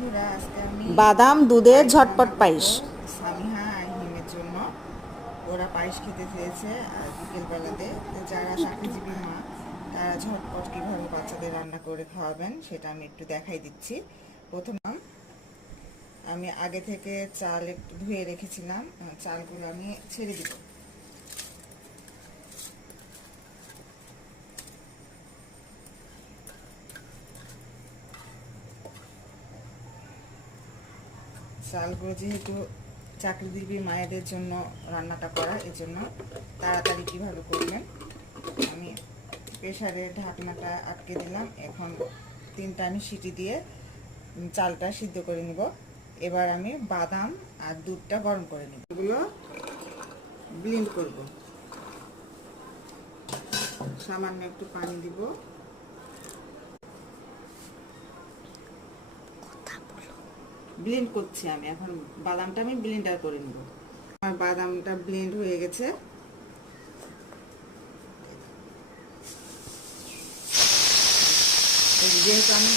বন্ধুরা, আজকে আমি বাদাম দুধের পায়েস রান্না ঝটপট করব পায়েস। সামিহা আর হিমের জন্য। ওরা পায়েস খেতে চেয়েছে আর বিকেলবেলাতে। তো যারা চাকরিজীবী মা, তারা ঝটপট কীভাবে বাচ্চাদের রান্না করে খাওয়াবেন সেটা আমি একটু দেখাই দিচ্ছি। প্রথম আমি আগে থেকে চাল একটু ধুয়ে রেখেছিলাম, চালগুলো আমি ছেড়ে দিব। চালগুলো যেহেতু চাকরিজীবী মায়েদের জন্য রান্নাটা করা, এজন্য তাড়াতাড়ি কীভাবে করবেন। আমি প্রেসারের ঢাকনাটা আটকে দিলাম। এখন 3টা আমি সিটি দিয়ে চালটা সিদ্ধ করে নিব। এবার আমি বাদাম আর দুধটা গরম করে নিব, এগুলো ব্লেন্ড করব। সামান্য একটু পানি দিব। ব্লেন্ড করছি আমি এখন, বাদামটা আমি ব্লেন্ডার করে নিব। আমার বাদামটা ব্লেন্ড হয়ে গেছে। যেহেতু আমি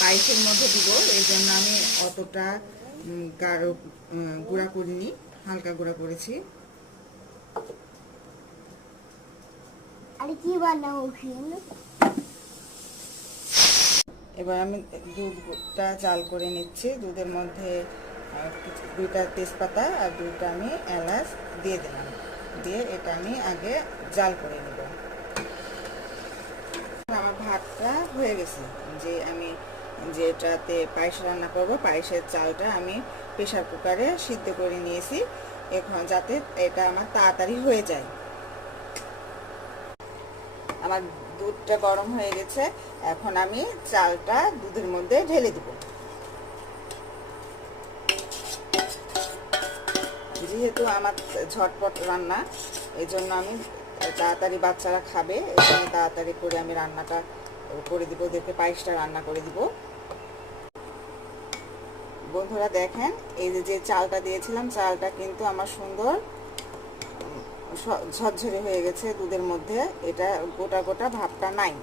পায়েসের মধ্যে দিব, এই জন্য আমি অতটা গাঢ় গুঁড়া করিনি, হালকা গুঁড়া করেছি। এবার আমি দুধটা জাল করে নিচ্ছি। দুধের মধ্যে 2টা তেজপাতা আর 2টা আমি এলাচ দিয়ে দিলাম। দিয়ে এটা আমি আগে জাল করে নেব। আমার ভাতটা হয়ে গেছে। যে আমি যেটাতে পায়েস রান্না করব, পায়েসের চালটা আমি প্রেসার কুকারে সিদ্ধ করে নিয়েছি, এখন যাতে এটা আমার তাড়াতাড়ি হয়ে যায়। আমার দুধটা গরম হয়ে গেছে, এখন আমি চালটা দুধের মধ্যে ঢেলে দিব। যেহেতু আমার ঝটপট রান্না, এই জন্য আমি তাড়াতাড়ি বাচ্চারা খাবে, এই জন্য তাড়াতাড়ি করে আমি রান্নাটা করে দিব, ওদেরকে পায়েসটা রান্না করে দিব। বন্ধুরা দেখেন, এই যে চালটা দিয়েছিলাম, চালটা কিন্তু আমার সুন্দর ঝরঝরে হয়ে গেছে দুধের মধ্যে, এটা গোটা গোটা ভাবটা নাই।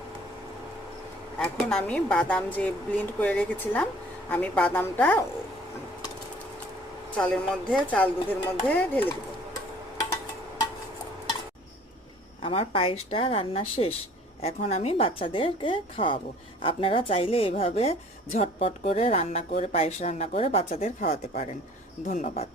এখন আমি বাদাম যে ব্লেন্ড করে রেখেছিলাম, আমি বাদামটা চালের মধ্যে, চাল দুধের মধ্যে ঢেলে দেব। আমার পায়েসটা রান্না শেষ, এখন আমি বাচ্চাদেরকে খাওয়াবো। আপনারা চাইলে এভাবে ঝটপট করে রান্না করে পায়েস রান্না করে বাচ্চাদের খাওয়াতে পারেন। ধন্যবাদ।